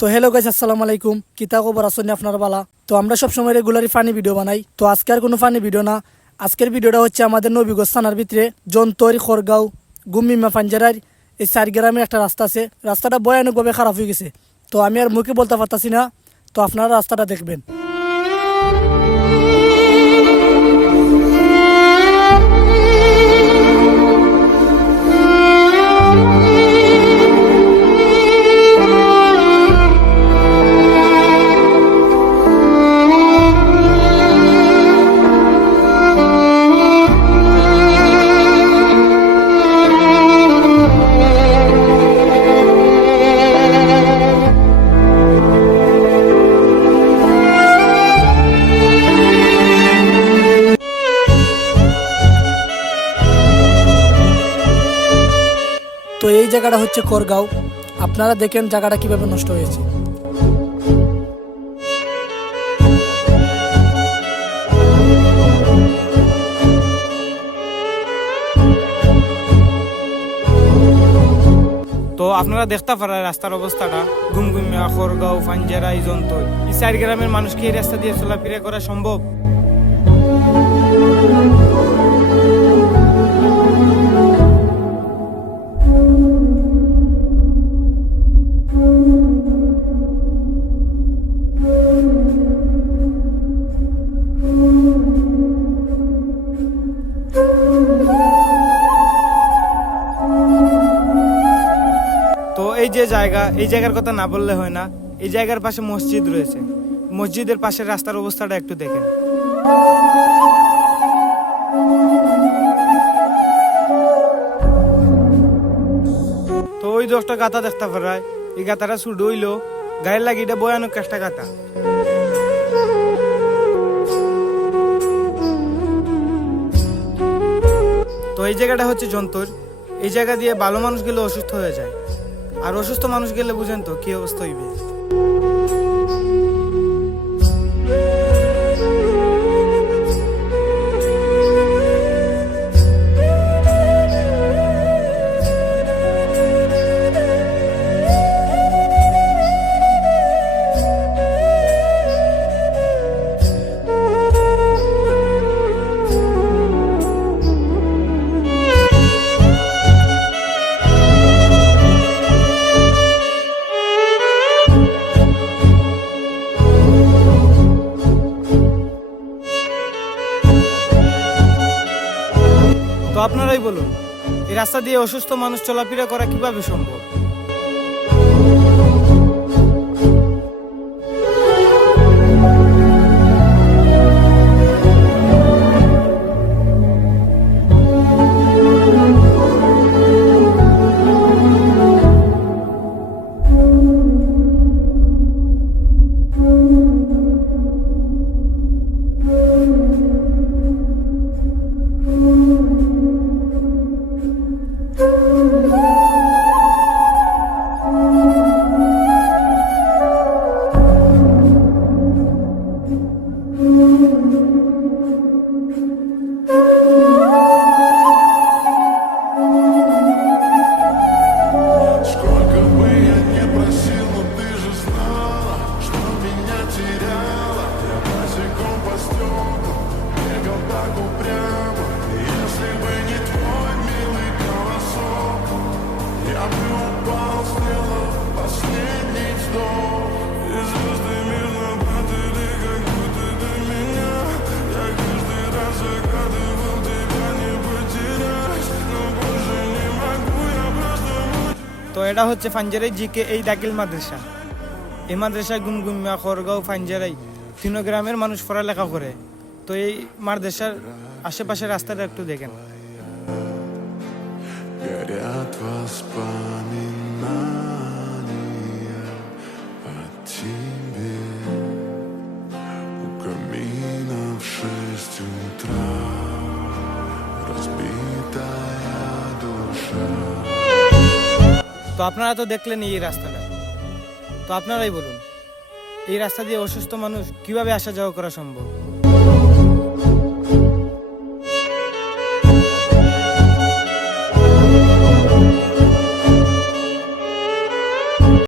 তো hello guys, আসসালামু আলাইকুম। কিতা খবর আছেন আপনারা? বালা। তো আমরা সব সময় রেগুলারই ফানি ভিডিও বানাই। তো আজকে আর কোনো ফানি ভিডিও না, আজকের ভিডিওটা হচ্ছে আমাদের নবীগঞ্জ থানার ভিতরে জন্তরি খড়গাঁও গুমিমা পাঞ্জারার এই 4 গ্রামের একটা রাস্তা আছে। রাস্তাটা ভয়ানকভাবে খারাপ হয়ে গেছে। তো আমি আর মুখে বলতে পারতাছি না, তো আপনারা রাস্তাটা দেখবেন। তো এই জায়গাটা হচ্ছে খড়গাঁও। আপনারা দেখেন জায়গাটা কিভাবে নষ্ট হয়েছে। তো আপনারা দেখতে পারেন রাস্তার অবস্থাটা গুমগুমিয়া খড়গাঁও পাঞ্জারা এই জন্তর এই 4 গ্রামের মানুষকে এই রাস্তা দিয়ে চলাফেরা করা সম্ভব? তো এই যে জায়গা, এই জায়গার কথা না বললে হয় না। এই জায়গার পাশে মসজিদ রয়েছে। মসজিদের পাশের রাস্তার অবস্থাটা একটু দেখেন। তো ওই 10টা গাতা দেখতে পারায়, এই গাতাটা ছুট হইলো গায়ের লাগি, এটা ভয়ানক একটা গাতা। তো এই জায়গাটা হচ্ছে জন্তর। এই জায়গা দিয়ে ভালো মানুষ গেলে অসুস্থ হয়ে যায়, আর অসুস্থ মানুষ গেলে বুঝেন তো কি অবস্থা হইবে। তো আপনারাই বলুন, এই রাস্তা দিয়ে অসুস্থ মানুষ চলাফেরা করা কিভাবে সম্ভব? Сколько бы я не просил, но ты же знала, что меня теряла. Я босиком по стеклу бегал так упрямо. Если бы не твой милый голосок, я бы упал, сделав последний вздох. И звезды мирно падали, как будто до меня. Я каждый раз загадывал тебя не потерять, но больше не могу, я просто তো এটা হচ্ছে পাঞ্জারাই জিকে এই দাখিল মাদ্রাসা। এই মাদ্রাসায় গুমগুমিয়া খড়গাঁও পাঞ্জারাই 3 গ্রামের মানুষ পড়ালেখা করে। তো এই মাদ্রাসার আশেপাশের রাস্তাটা একটু দেখেন। горят воспоминания о тебе. У камина в 6 утра разбитая душа. তো আপনারা তো দেখলেন এই রাস্তাটা। তো আপনারাই বলুন, এই রাস্তা দিয়ে অসুস্থ মানুষ কিভাবে আসা যাওয়া করা সম্ভব?